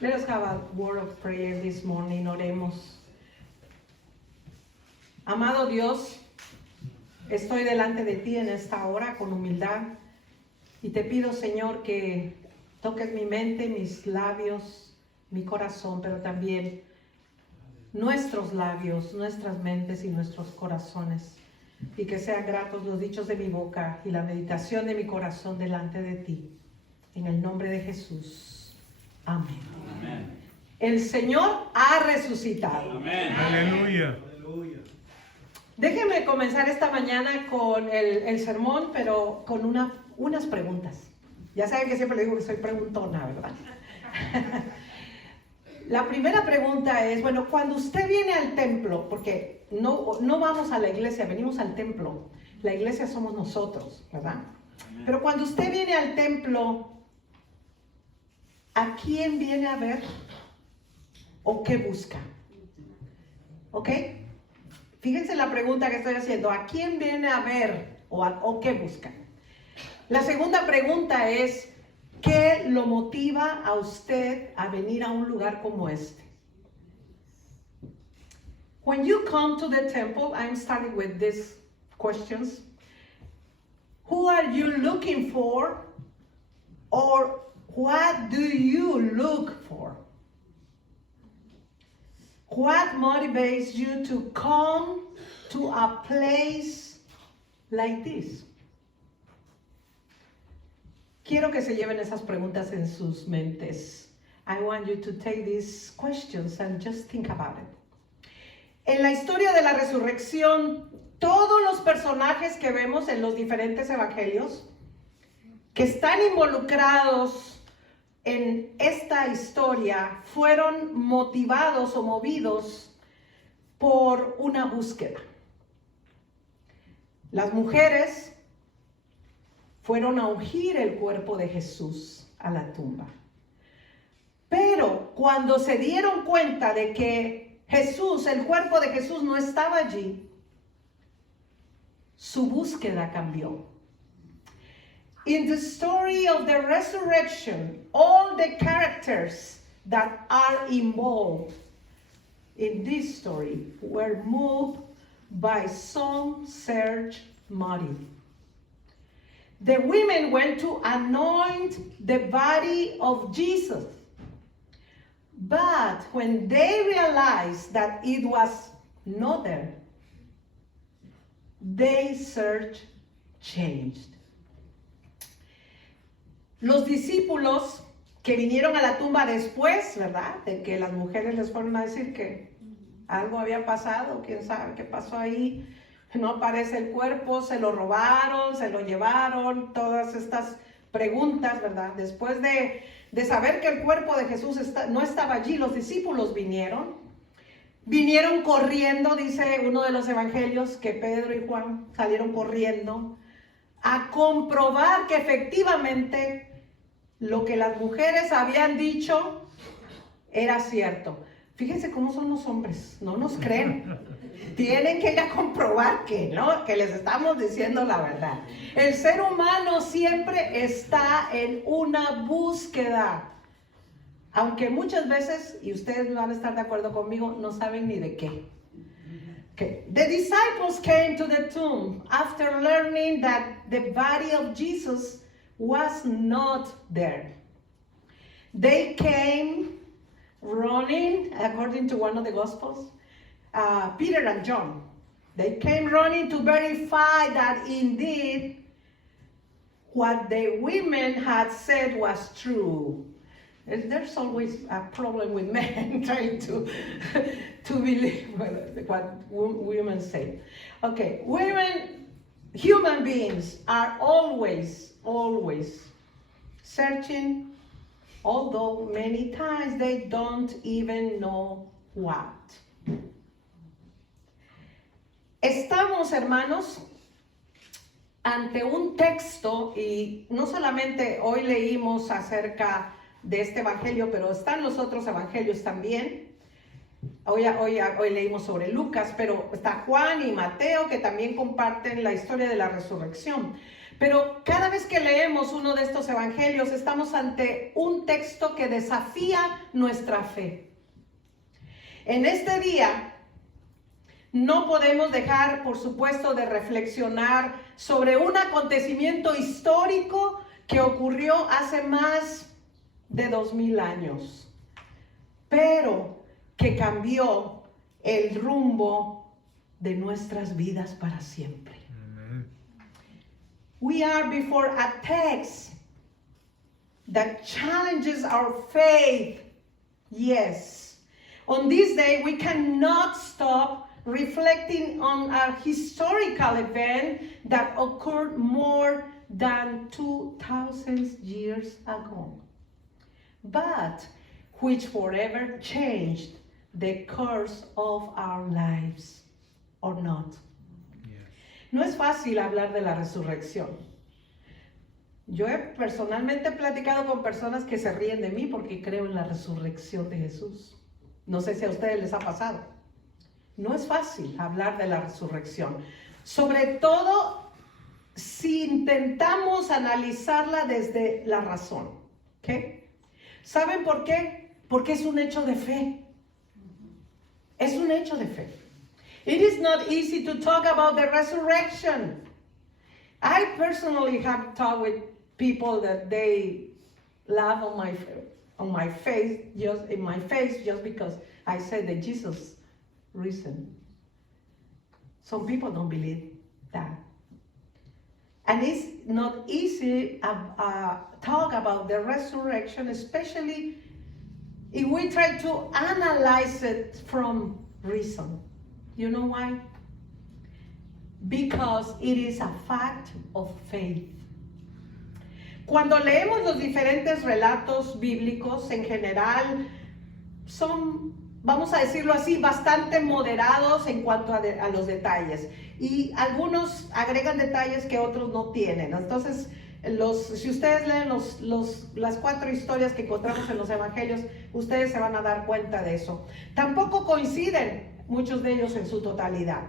Let us have a word of prayer this morning. Oremos. Amado Dios, estoy delante de ti en esta hora con humildad y te pido, Señor, que toques mi mente, mis labios, mi corazón, pero también nuestros labios, nuestras mentes y nuestros corazones, y que sean gratos los dichos de mi boca y la meditación de mi corazón delante de ti. En el nombre de Jesús. Amén. Amén. El Señor ha resucitado. Amén. Aleluya. Déjenme comenzar esta mañana con el sermón, pero con unas preguntas. Ya saben que siempre le digo que soy preguntona, ¿verdad? La primera pregunta es, bueno, cuando usted viene al templo, porque no vamos a la iglesia, venimos al templo. La iglesia somos nosotros, ¿verdad? Pero cuando usted viene al templo, ¿a quién viene a ver o qué busca? ¿Ok? Fíjense la pregunta que estoy haciendo. ¿A quién viene a ver o qué busca? La segunda pregunta es, ¿qué lo motiva a usted a venir a un lugar como este? When you come to the temple, I'm starting with these questions. Who are you looking for? Or what do you look for? What motivates you to come to a place like this? Quiero que se lleven esas preguntas en sus mentes. I want you to take these questions and just think about it. En la historia de la resurrección, todos los personajes que vemos en los diferentes evangelios que están involucrados en esta historia fueron motivados o movidos por una búsqueda. Las mujeres fueron a ungir el cuerpo de Jesús a la tumba. Pero cuando se dieron cuenta de que Jesús, el cuerpo de Jesús no estaba allí, su búsqueda cambió. In the story of the resurrection, all the characters that are involved in this story were moved by some search motive. The women went to anoint the body of Jesus. But when they realized that it was not there, their search changed. Los discípulos que vinieron a la tumba después, ¿verdad? De que las mujeres les fueron a decir que algo había pasado, quién sabe qué pasó ahí, no aparece el cuerpo, se lo robaron, se lo llevaron, todas estas preguntas, ¿verdad? Después de saber que el cuerpo de Jesús no estaba allí, los discípulos vinieron corriendo, dice uno de los evangelios, que Pedro y Juan salieron corriendo a comprobar que efectivamente lo que las mujeres habían dicho era cierto. Fíjense cómo son los hombres, no nos creen. Tienen que ir a comprobar que les estamos diciendo la verdad. El ser humano siempre está en una búsqueda. Aunque muchas veces, y ustedes van a estar de acuerdo conmigo, no saben ni de qué. Okay. The disciples came to the tomb after learning that the body of Jesus was not there. They came running, according to one of the Gospels, Peter and John. They came running to verify that indeed what the women had said was true. There's always a problem with men trying to believe what women say. Okay, human beings are always searching, although many times they don't even know what. Estamos, hermanos, ante un texto, y no solamente hoy leímos acerca de este evangelio, pero están los otros evangelios también. Hoy leímos sobre Lucas, pero está Juan y Mateo, que también comparten la historia de la resurrección. Pero cada vez que leemos uno de estos evangelios, estamos ante un texto que desafía nuestra fe. En este día, no podemos dejar, por supuesto, de reflexionar sobre un acontecimiento histórico que ocurrió hace más de 2000 años, pero que cambió el rumbo de nuestras vidas para siempre. We are before a text that challenges our faith. Yes. On this day, we cannot stop reflecting on a historical event that occurred more than 2,000 years ago, but which forever changed the course of our lives, or not. No es fácil hablar de la resurrección. Yo he personalmente platicado con personas que se ríen de mí porque creo en la resurrección de Jesús. No sé si a ustedes les ha pasado. No es fácil hablar de la resurrección, sobre todo si intentamos analizarla desde la razón. ¿Okay? ¿Saben por qué? Porque es un hecho de fe. Es un hecho de fe. It is not easy to talk about the resurrection. I personally have talked with people that they laugh on my face, just because I said that Jesus risen. Some people don't believe that. And it's not easy to talk about the resurrection, especially if we try to analyze it from reason. You know why? Because it is a fact of faith. Cuando leemos los diferentes relatos bíblicos, en general, son, vamos a decirlo así, bastante moderados en cuanto a los detalles. Y algunos agregan detalles que otros no tienen. Entonces, si ustedes leen las 4 historias que encontramos en los evangelios, ustedes se van a dar cuenta de eso. Tampoco coinciden muchos de ellos en su totalidad.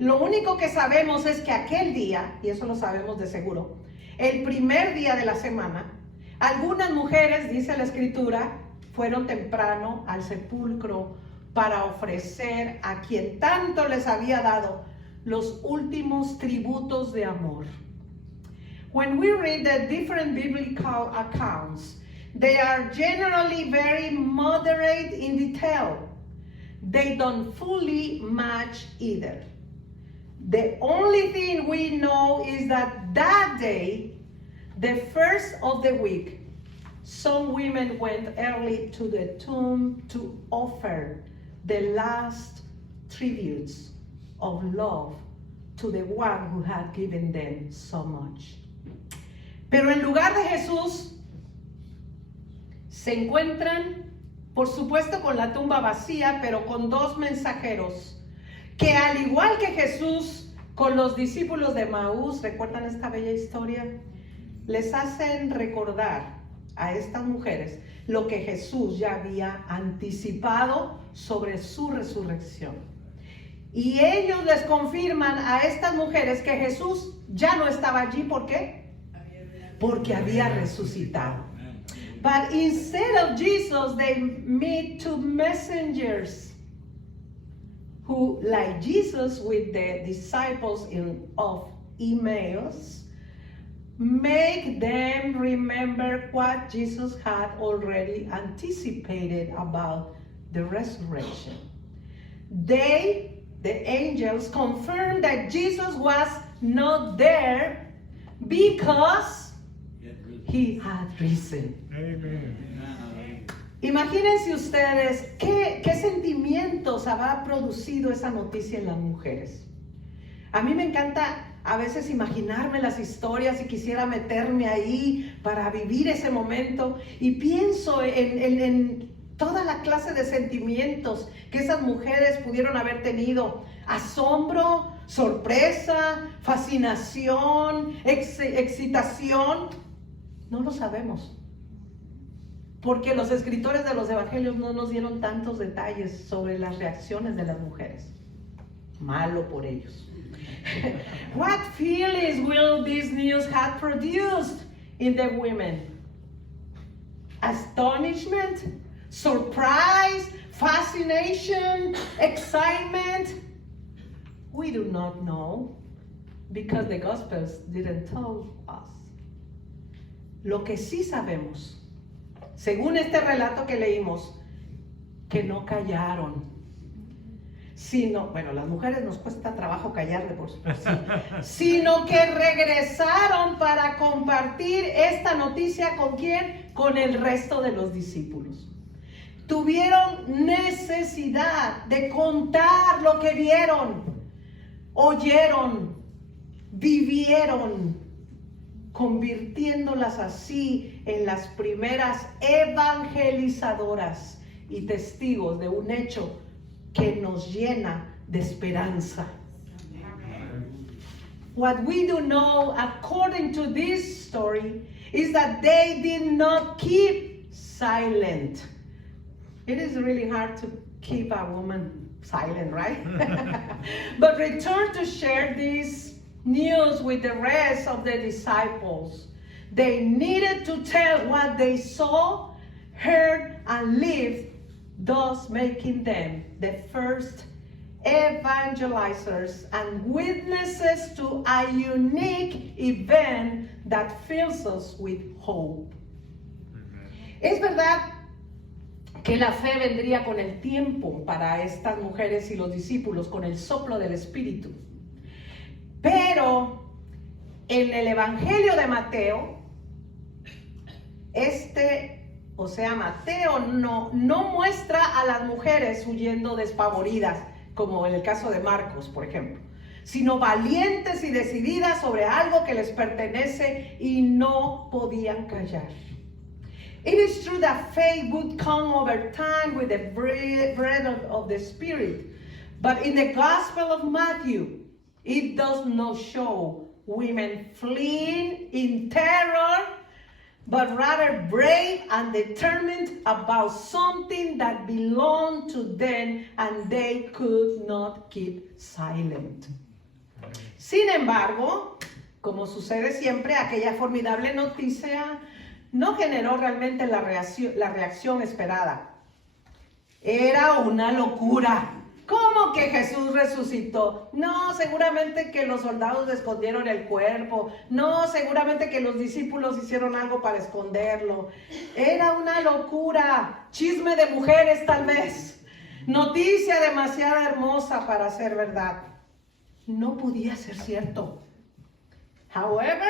Lo único que sabemos es que aquel día, y eso lo sabemos de seguro, el primer día de la semana, algunas mujeres, dice la escritura, fueron temprano al sepulcro para ofrecer a quien tanto les había dado los últimos tributos de amor. When we read the different biblical accounts, they are generally very moderate in detail. They don't fully match either. The only thing we know is that that day, the first of the week, some women went early to the tomb to offer the last tributes of love to the one who had given them so much. Pero en lugar de Jesús, se encuentran, por supuesto, con la tumba vacía, pero con 2 mensajeros que, al igual que Jesús con los discípulos de Maús, ¿recuerdan esta bella historia? Les hacen recordar a estas mujeres lo que Jesús ya había anticipado sobre su resurrección. Y ellos les confirman a estas mujeres que Jesús ya no estaba allí. ¿Por qué? Porque había resucitado. But instead of Jesus, they meet 2 messengers who, like Jesus with the disciples of Emmaus, make them remember what Jesus had already anticipated about the resurrection. They, the angels, confirmed that Jesus was not there because he had risen. Amen. Imagínense ustedes qué sentimientos habrá producido esa noticia en las mujeres. A mí me encanta a veces imaginarme las historias y quisiera meterme ahí para vivir ese momento, y pienso en toda la clase de sentimientos que esas mujeres pudieron haber tenido: asombro, sorpresa, fascinación, excitación. No lo sabemos, porque los escritores de los evangelios no nos dieron tantos detalles sobre las reacciones de las mujeres. malo por ellos. What feelings will this news have produced in the women? Astonishment, surprise, fascination, excitement? We do not know because the Gospels didn't tell us. Lo que sí sabemos, según este relato que leímos, que no callaron, sino, bueno, las mujeres nos cuesta trabajo callar de por sí, sino que regresaron para compartir esta noticia ¿con quién? Con el resto de los discípulos. Tuvieron necesidad de contar lo que vieron, oyeron, vivieron, convirtiéndolas así en las primeras evangelizadoras y testigos de un hecho que nos llena de esperanza. What we do know, according to this story, is that they did not keep silent. It is really hard to keep a woman silent, right? But returned to share this news with the rest of the disciples. They needed to tell what they saw, heard, and lived, thus making them the first evangelizers and witnesses to a unique event that fills us with hope. Es verdad que la fe vendría con el tiempo para estas mujeres y los discípulos, con el soplo del Espíritu. Pero en el Evangelio de Mateo, Mateo no muestra a las mujeres huyendo despavoridas, como en el caso de Marcos, por ejemplo, sino valientes y decididas sobre algo que les pertenece y no podían callar. It is true that faith would come over time with the bread of the Spirit, but in the Gospel of Matthew, it does not show women fleeing in terror, but rather brave and determined about something that belonged to them and they could not keep silent. Sin embargo, como sucede siempre, aquella formidable noticia no generó realmente la reacción esperada. Era una locura. ¿Cómo que Jesús resucitó? No, seguramente que los soldados escondieron el cuerpo. No, seguramente que los discípulos hicieron algo para esconderlo. Era una locura. Chisme de mujeres tal vez. Noticia demasiado hermosa para ser verdad. No podía ser cierto. However,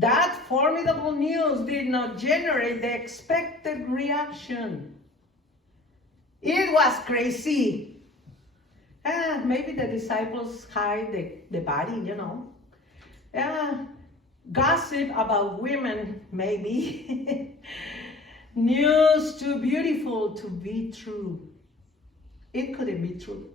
that formidable news did not generate the expected reaction. It was crazy. Maybe the disciples hide the body, you know. Gossip about women, maybe. News too beautiful to be true. It couldn't be true.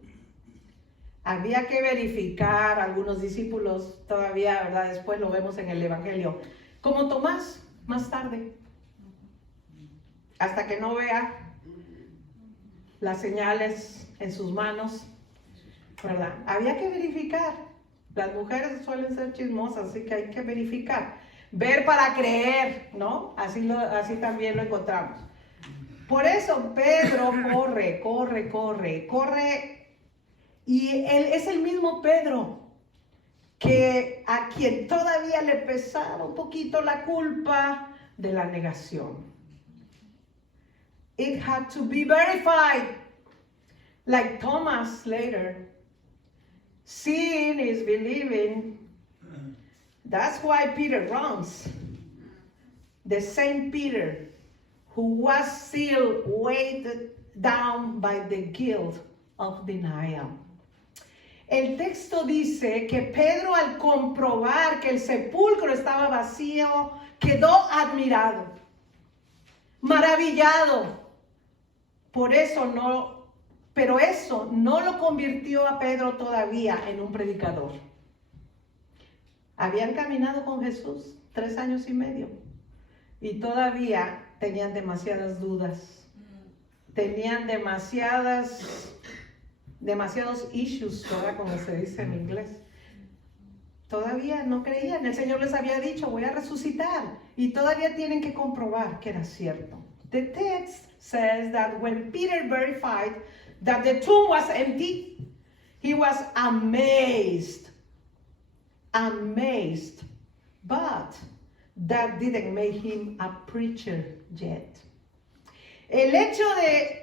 Había que verificar, algunos discípulos todavía, ¿verdad? Después lo vemos en el Evangelio, como Tomás, más tarde. Hasta que no vea las señales en sus manos, ¿verdad? Había que verificar. Las mujeres suelen ser chismosas, así que hay que verificar. Ver para creer, ¿no? Así también lo encontramos. Por eso Pedro corre. Y él es el mismo Pedro que a quien todavía le pesaba un poquito la culpa de la negación. It had to be verified. Like Thomas later. Seeing is believing. That's why Peter runs. The same Peter who was still weighed down by the guilt of denial. El texto dice que Pedro, al comprobar que el sepulcro estaba vacío, quedó admirado, maravillado. Pero eso no lo convirtió a Pedro todavía en un predicador. Habían caminado con Jesús 3 años y medio y todavía tenían demasiadas dudas, tenían demasiadas demasiados issues, ¿verdad? Como se dice en inglés. Todavía no creían, el Señor les había dicho, voy a resucitar, y todavía tienen que comprobar que era cierto. The text says that when Peter verified that the tomb was empty, he was amazed, but that didn't make him a preacher yet. El hecho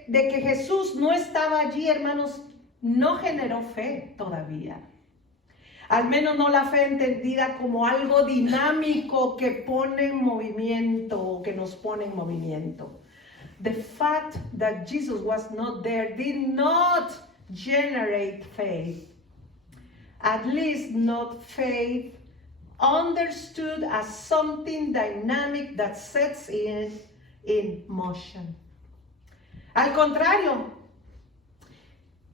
de que Jesús no estaba allí, hermanos, no generó fe todavía. Al menos no la fe entendida como algo dinámico que pone en movimiento o que nos pone en movimiento. The fact that Jesus was not there did not generate faith. At least not faith understood as something dynamic that sets in motion. Al contrario,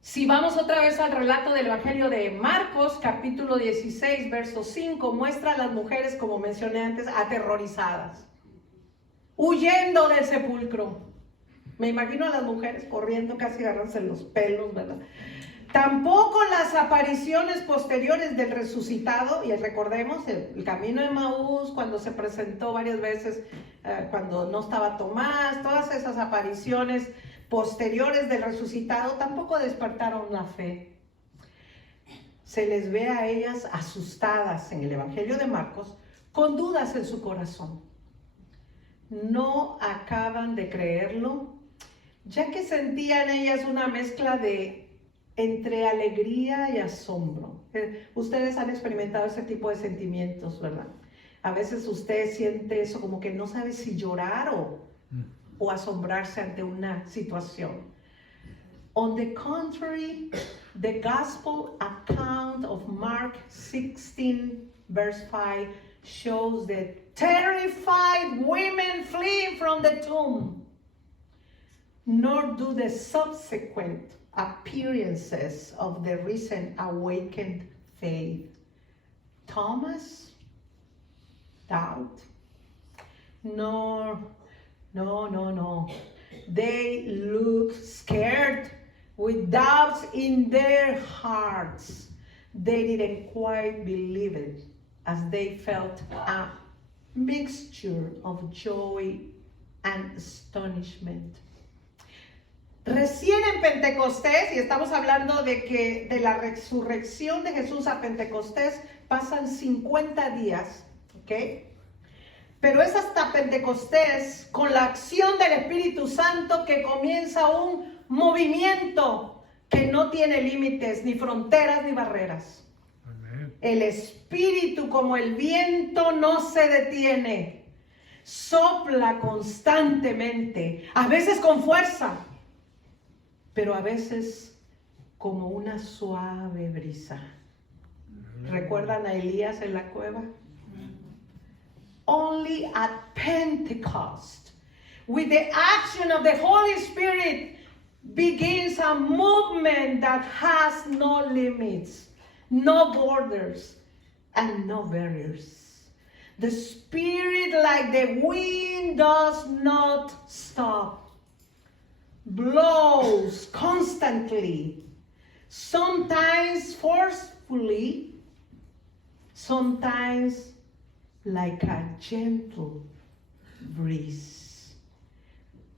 si vamos otra vez al relato del Evangelio de Marcos, capítulo 16, verso 5, muestra a las mujeres, como mencioné antes, aterrorizadas, huyendo del sepulcro. Me imagino a las mujeres corriendo, casi agarrándose los pelos, ¿verdad? Tampoco las apariciones posteriores del resucitado, y recordemos el camino de Maús, cuando se presentó varias veces, cuando no estaba Tomás, todas esas apariciones posteriores del resucitado tampoco despertaron la fe. Se les ve a ellas asustadas en el Evangelio de Marcos, con dudas en su corazón. No acaban de creerlo, ya que sentían ellas una mezcla entre alegría y asombro. Ustedes han experimentado ese tipo de sentimientos, ¿verdad? A veces usted siente eso como que no sabe si llorar o asombrarse ante una situación. On the contrary, the gospel account of Mark 16, verse 5 shows the terrified women fleeing from the tomb, nor do the subsequent appearances of the recent awakened faith. Thomas, doubt, no. They look scared with doubts in their hearts. They didn't quite believe it, as they felt a mixture of joy and astonishment. Recién en Pentecostés, y estamos hablando de la resurrección de Jesús a Pentecostés, pasan 50 días, ¿ok? Pero es hasta Pentecostés, con la acción del Espíritu Santo, que comienza un movimiento que no tiene límites, ni fronteras, ni barreras. Amén. El Espíritu, como el viento, no se detiene. Sopla constantemente, a veces con fuerza, pero a veces como una suave brisa. ¿Recuerdan a Elías en la cueva? Only at Pentecost, with the action of the Holy Spirit, begins a movement that has no limits, no borders, and no barriers. The Spirit, like the wind, does not stop, blows constantly, sometimes forcefully, sometimes like a gentle breeze.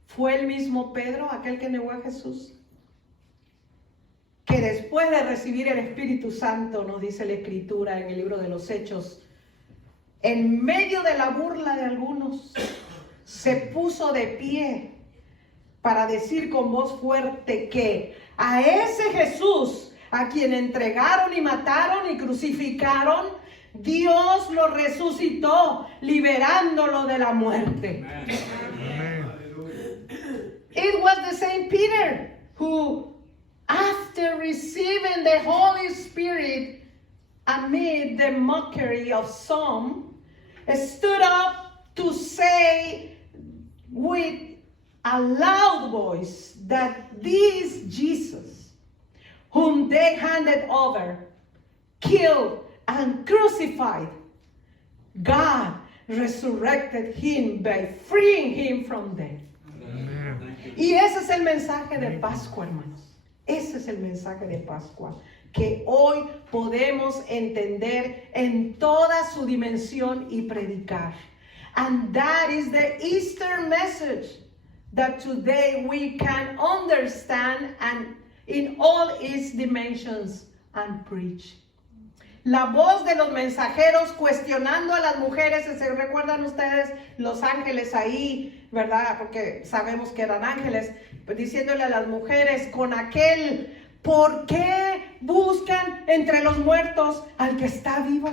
¿Fue el mismo Pedro, aquel que negó a Jesús? Que después de recibir el Espíritu Santo, nos dice la Escritura en el libro de los Hechos, en medio de la burla de algunos, se puso de pie para decir con voz fuerte que a ese Jesús, a quien entregaron y mataron y crucificaron, Dios lo resucitó, liberándolo de la muerte. Amen. It was the same Peter who, after receiving the Holy Spirit amid the mockery of some, stood up to say with a loud voice that this Jesus, whom they handed over, killed, and crucified, God resurrected him by freeing him from death. Amen. Y ese es el mensaje de Pascua, hermanos. Ese es el mensaje de Pascua, que hoy podemos entender en toda su dimensión y predicar. And that is the Easter message that today we can understand and in all its dimensions and preach. La voz de los mensajeros cuestionando a las mujeres, ¿se recuerdan ustedes los ángeles ahí, verdad? Porque sabemos que eran ángeles, pues diciéndole a las mujeres con aquel, ¿por qué buscan entre los muertos al que está vivo?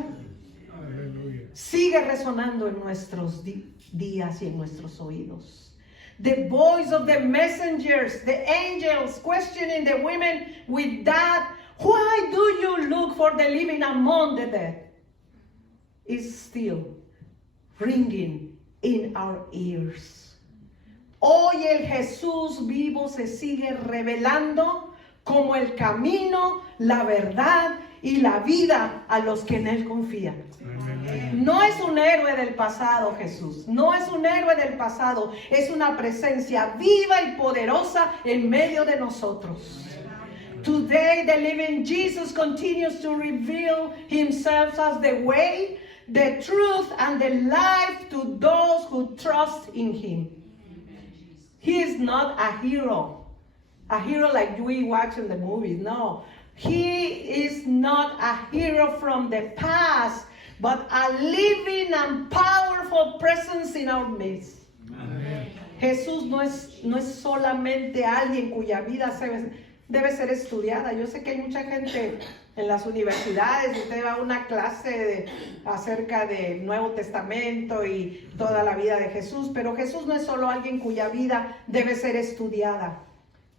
Aleluya. Sigue resonando en nuestros días y en nuestros oídos. The voice of the messengers, the angels questioning the women with that, why do you look for the living among the dead? Is still ringing in our ears. Hoy el Jesús vivo se sigue revelando como el camino, la verdad y la vida a los que en Él confían. No es un héroe del pasado, Jesús. No es un héroe del pasado. Es una presencia viva y poderosa en medio de nosotros. Today, the living Jesus continues to reveal himself as the way, the truth, and the life to those who trust in him. He is not a hero like we watch in the movies. No, he is not a hero from the past, but a living and powerful presence in our midst. Amen. Jesús no es solamente alguien cuya vida debe ser estudiada. Yo sé que hay mucha gente en las universidades, usted va a una clase acerca del Nuevo Testamento y toda la vida de Jesús, pero Jesús no es solo alguien cuya vida debe ser estudiada,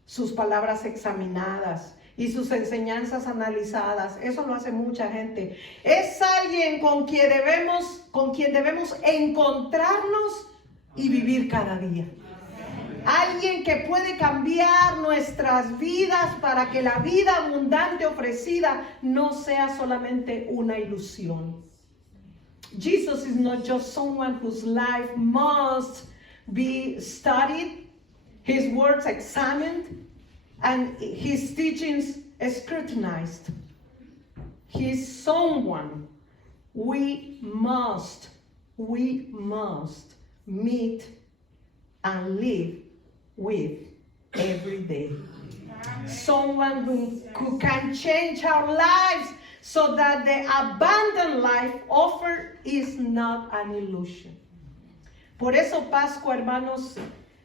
sus palabras examinadas y sus enseñanzas analizadas. Eso lo hace mucha gente. Es alguien con quien debemos encontrarnos y vivir cada día. Alguien que puede cambiar nuestras vidas para que la vida abundante ofrecida no sea solamente una ilusión. Jesus is not just someone whose life must be studied, his words examined, and his teachings scrutinized. He is someone we must meet and live with every day. Someone who can change our lives so that the abundant life offered is not an illusion. Por eso Pascua, hermanos,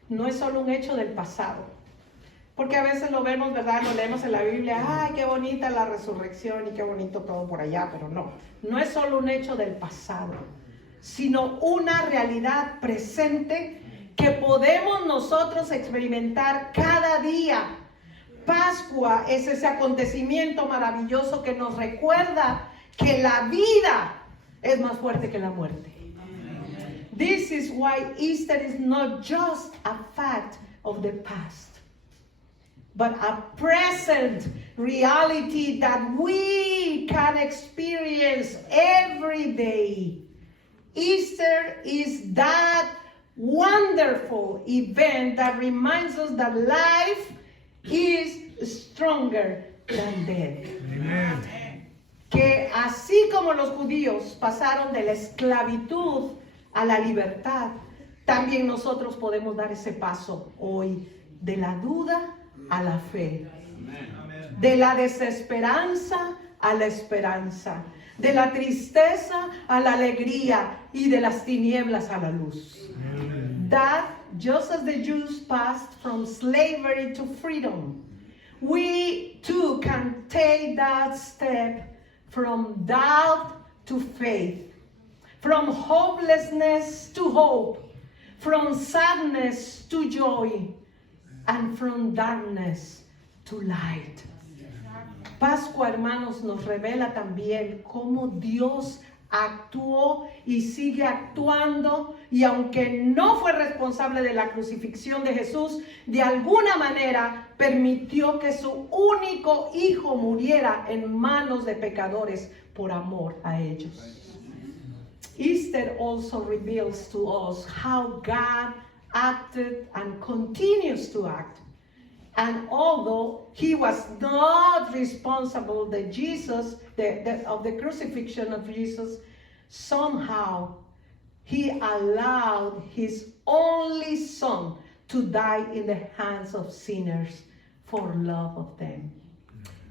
no es solo un hecho del pasado. Porque a veces lo vemos, ¿verdad? Lo leemos en la Biblia, ¡ay, qué bonita la resurrección y qué bonito todo por allá! Pero no es solo un hecho del pasado, sino una realidad presente que podemos nosotros experimentar cada día. Pascua es ese acontecimiento maravilloso que nos recuerda que la vida es más fuerte que la muerte. This is why Easter is not just a fact of the past, but a present reality that we can experience every day. Easter is that wonderful event that reminds us that life is stronger than death. Amen. Que así como los judíos pasaron de la esclavitud a la libertad, también nosotros podemos dar ese paso hoy de la duda a la fe, de la desesperanza a la esperanza, de la tristeza a la alegría y de las tinieblas a la luz. That just as the Jews passed from slavery to freedom, we too can take that step from doubt to faith, from hopelessness to hope, from sadness to joy, and from darkness to light. Pascua, hermanos, nos revela también cómo Dios actuó y sigue actuando, y aunque no fue responsable de la crucifixión de Jesús, de alguna manera permitió que su único hijo muriera en manos de pecadores por amor a ellos. Easter also reveals to us how God acted and continues to act And although he was not responsible of the crucifixion of Jesus, somehow he allowed his only son to die in the hands of sinners for love of them.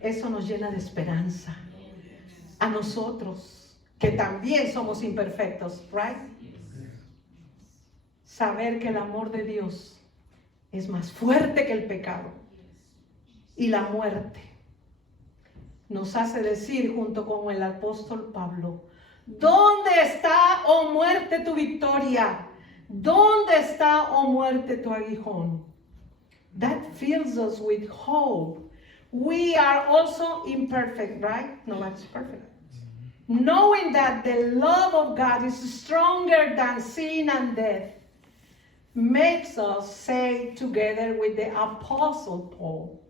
Eso nos llena de esperanza. A nosotros, que también somos imperfectos, right? Saber que el amor de Dios es más fuerte que el pecado y la muerte. Nos hace decir junto con el apóstol Pablo, ¿dónde está, oh muerte, tu victoria? ¿Dónde está, oh muerte, tu aguijón? That fills us with hope. We are also imperfect, right? No one's perfect. Knowing that the love of God is stronger than sin and death, makes us say together with the apostle Paul,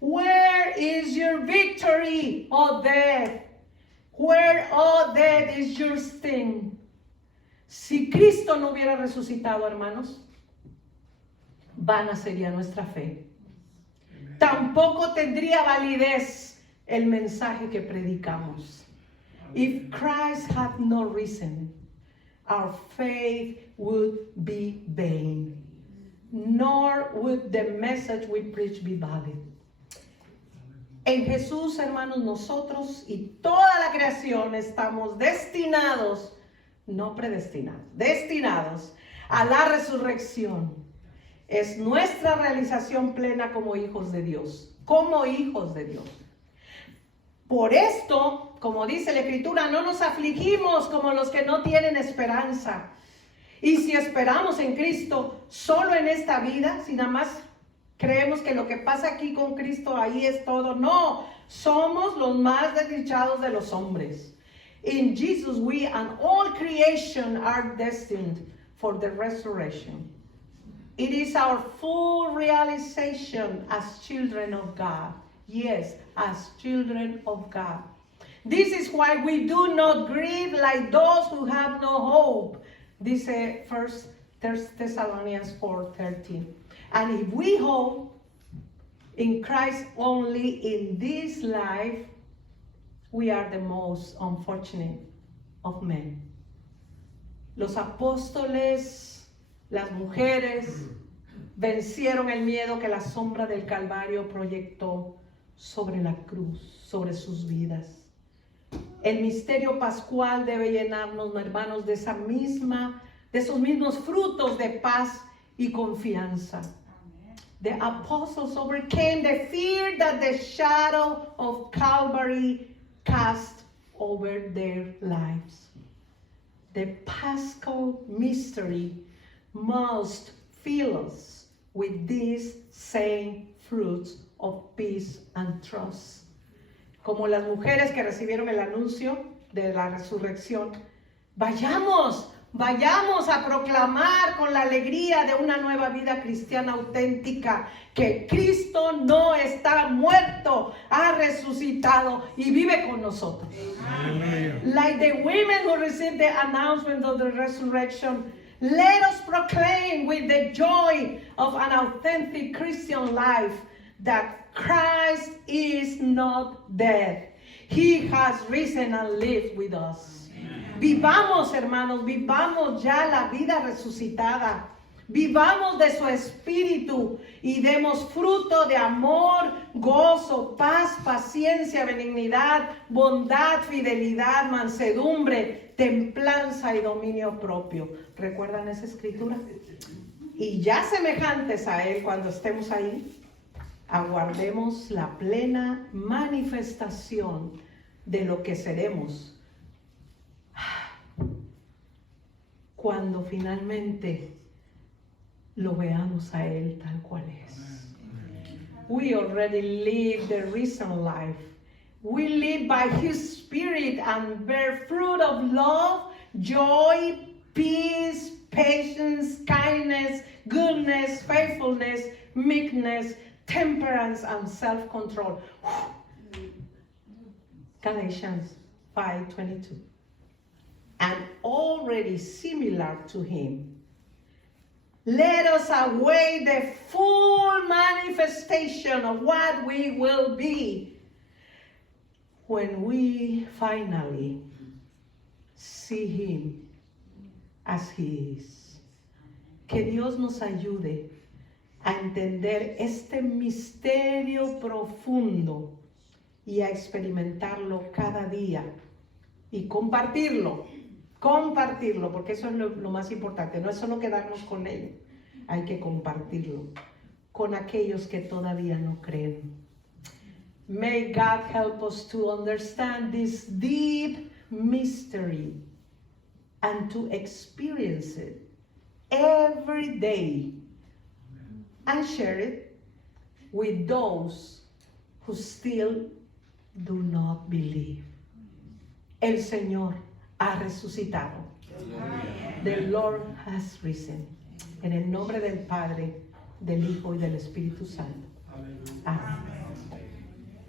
where is your victory, O death? Where, O death, is your sting? Si Cristo no hubiera resucitado, hermanos, vana sería nuestra fe. Tampoco tendría validez el mensaje que predicamos. If Christ had not risen, our faith would be vain, nor would the message we preach be valid. En Jesús, hermanos, nosotros y toda la creación estamos destinados, no predestinados, destinados a la resurrección. Es nuestra realización plena como hijos de Dios, como hijos de Dios. Por esto, como dice la Escritura, no nos afligimos como los que no tienen esperanza. Y si esperamos en Cristo solo en esta vida, si nada más creemos que lo que pasa aquí con Cristo ahí es todo, no, somos los más desdichados de los hombres. In Jesus we and all creation are destined for the resurrection. It is our full realization as children of God. Yes, as children of God. This is why we do not grieve like those who have no hope. Dice 1 Thessalonians 4:13. And if we hope in Christ only in this life, we are the most unfortunate of men. Los apóstoles, las mujeres, vencieron el miedo que la sombra del Calvario proyectó sobre la cruz, sobre sus vidas. El misterio pascual debe llenarnos, hermanos, de esos mismos frutos de paz y confianza. The apostles overcame the fear that the shadow of Calvary cast over their lives. The Paschal mystery must fill us with these same fruits of peace and trust. Como las mujeres que recibieron el anuncio de la resurrección, vayamos a proclamar con la alegría de una nueva vida cristiana auténtica que Cristo no está muerto, ha resucitado y vive con nosotros. Amen. Like the women who received the announcement of the resurrection, let us proclaim with the joy of an authentic Christian life that Christ is not dead. He has risen and lived with us. Vivamos, hermanos, vivamos ya la vida resucitada. Vivamos de su espíritu y demos fruto de amor, gozo, paz, paciencia, benignidad, bondad, fidelidad, mansedumbre, templanza y dominio propio. ¿Recuerdan esa escritura? Y ya semejantes a él cuando estemos ahí, aguardemos la plena manifestación de lo que seremos cuando finalmente lo veamos a él tal cual es. We already live the risen life. We live by his spirit and bear fruit of love, joy, peace, patience, kindness, goodness, faithfulness, meekness, temperance, and self-control. Galatians 5:22. And already similar to him, let us await the full manifestation of what we will be when we finally see Him as He is. Que Dios nos ayude a entender este misterio profundo y a experimentarlo cada día y compartirlo, porque eso es lo más importante. No es solo quedarnos con ello, hay que compartirlo con aquellos que todavía no creen. May God help us to understand this deep mystery and to experience it every day and share it with those who still do not believe. El Señor ha resucitado. The Lord has risen. En el nombre del Padre, del Hijo y del Espíritu Santo. Amén.